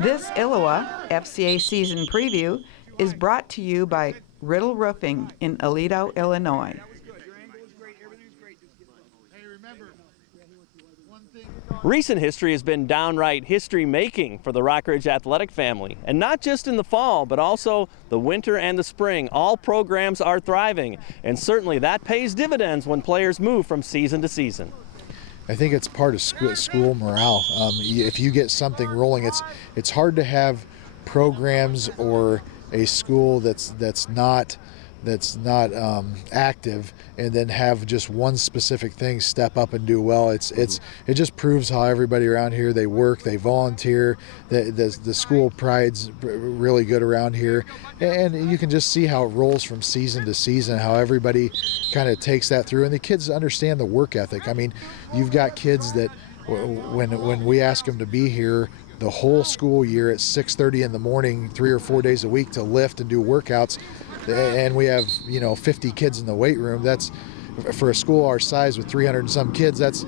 This ILLOWA FCA season preview is brought to you by Riddle Roofing in Aledo, Illinois. Recent history has been downright history-making for the Rockridge athletic family. And not just in the fall, but also the winter and the spring. All programs are thriving, and certainly that pays dividends when players move from season to season. I think it's part of school morale. If you get something rolling, it's hard to have programs or a school that's not active and then have just one specific thing step up and do well. It just proves how everybody around here, they work, they volunteer, the school pride's really good around here, and you can just see how it rolls from season to season, how everybody kind of takes that through, and the kids understand the work ethic. I mean, you've got kids that when we ask them to be here the whole school year at 6:30 in the morning, 3 or 4 days a week to lift and do workouts, and we have 50 kids in the weight room. That's, for a school our size with 300 and some kids, that's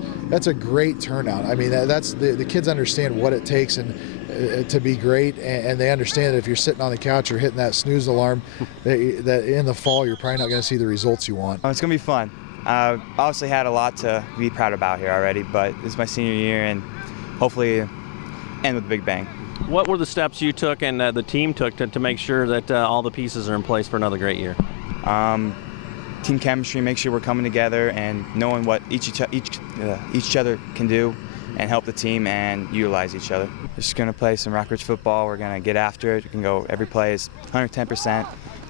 a great turnout. I mean, that's the kids understand what it takes and to be great, and they understand that if you're sitting on the couch or hitting that snooze alarm, that in the fall you're probably not going to see the results you want. It's going to be fun. Obviously had a lot to be proud about here already, but this is my senior year and hopefully end with a big bang. What were the steps you took and the team took to make sure that all the pieces are in place for another great year? Team chemistry, make sure we're coming together and knowing what each other can do and help the team and utilize each other. We're just going to play some Rockridge football. We're going to get after it. We can go every play is 110%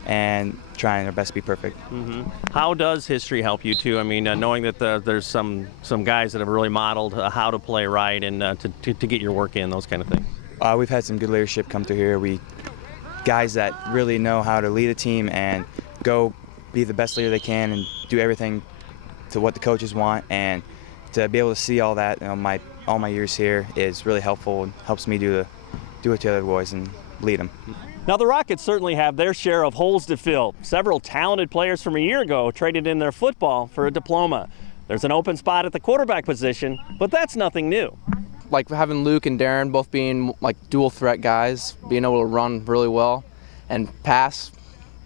and trying our best to be perfect. Mm-hmm. How does history help you too? I mean, knowing that there's some guys that have really modeled how to play right and to get your work in, those kind of things. We've had some good leadership come through here. Guys that really know how to lead a team and go be the best leader they can and do everything to what the coaches want, and to be able to see all that all my years here is really helpful and helps me do it to the other boys and lead them. Now, the Rockets certainly have their share of holes to fill. Several talented players from a year ago traded in their football for a diploma. There's an open spot at the quarterback position, but that's nothing new. Like having Luke and Darren both being like dual threat guys, being able to run really well and pass.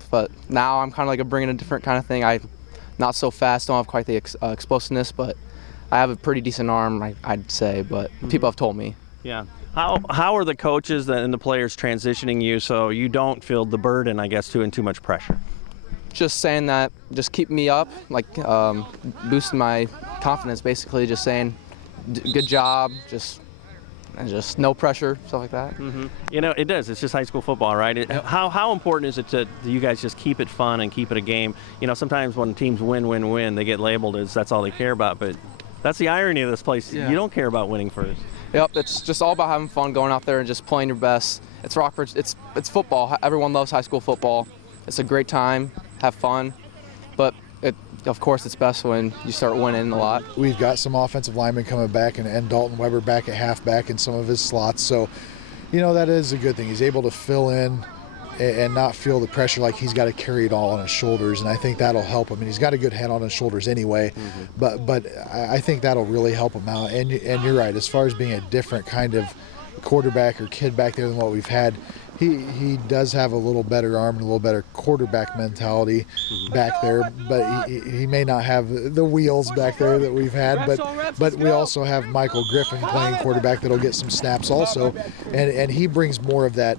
But now I'm kind of like bringing a different kind of thing. I'm not so fast, don't have quite the explosiveness, but I have a pretty decent arm, I'd say, but people have told me. Yeah. How are the coaches and the players transitioning you so you don't feel the burden, I guess, too much pressure? Just saying that, just keep me up, like boosting my confidence, basically, just saying good job, just no pressure, stuff like that. Mm-hmm. It does. It's just high school football, right? How important is it to you guys just keep it fun and keep it a game? Sometimes when teams win, they get labeled as that's all they care about, but that's the irony of this place. Yeah. You don't care about winning first. Yep, it's just all about having fun, going out there and just playing your best. It's Rockridge, it's football. Everyone loves high school football. It's a great time, have fun, but of course it's best when you start winning a lot. We've got some offensive linemen coming back and Dalton Weber back at halfback in some of his slots, so that is a good thing. He's able to fill in and not feel the pressure like he's got to carry it all on his shoulders, and I think that'll help him. And he's got a good head on his shoulders anyway, but I think that'll really help him out. And you're right, as far as being a different kind of quarterback or kid back there than what we've had, he does have a little better arm and a little better quarterback mentality back there, but he may not have the wheels back there that we've had, but we also have Michael Griffin playing quarterback that'll get some snaps also, and he brings more of that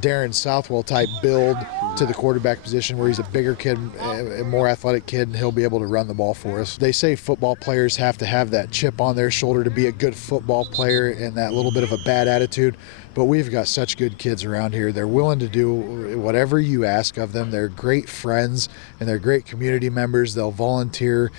Darren Southwell type build to the quarterback position, where he's a bigger kid, a more athletic kid, and he'll be able to run the ball for us. They say football players have to have that chip on their shoulder to be a good football player and that little bit of a bad attitude, but we've got such good kids around here. They're willing to do whatever you ask of them. They're great friends and they're great community members. They'll volunteer.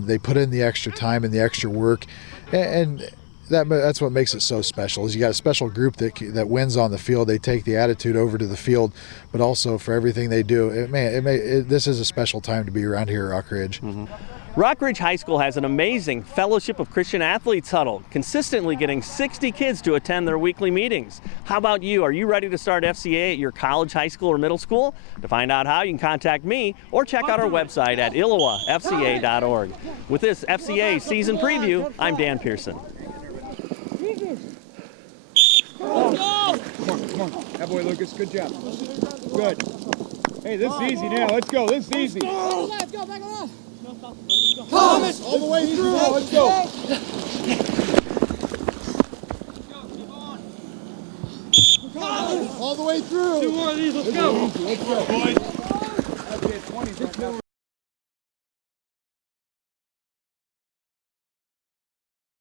They put in the extra time and the extra work, and that's what makes it so special. Is you got a special group that wins on the field. They take the attitude over to the field, but also for everything they do. This is a special time to be around here at Rockridge. Rockridge High School has an amazing Fellowship of Christian Athletes huddle, consistently getting 60 kids to attend their weekly meetings. How about you? Are you ready to start FCA at your college, high school, or middle school? To find out how, you can contact me or check out our website at ILLOWAFCA.org. With this FCA season preview, I'm Dan Pearson. Go! That boy, Lucas. Good job. Good. Hey, this is easy now. Let's go. This is easy. Let's go, back on. Thomas, all the way through. Now, let's go. All the way through. 2 more of these. Let's go. Let's go, boys.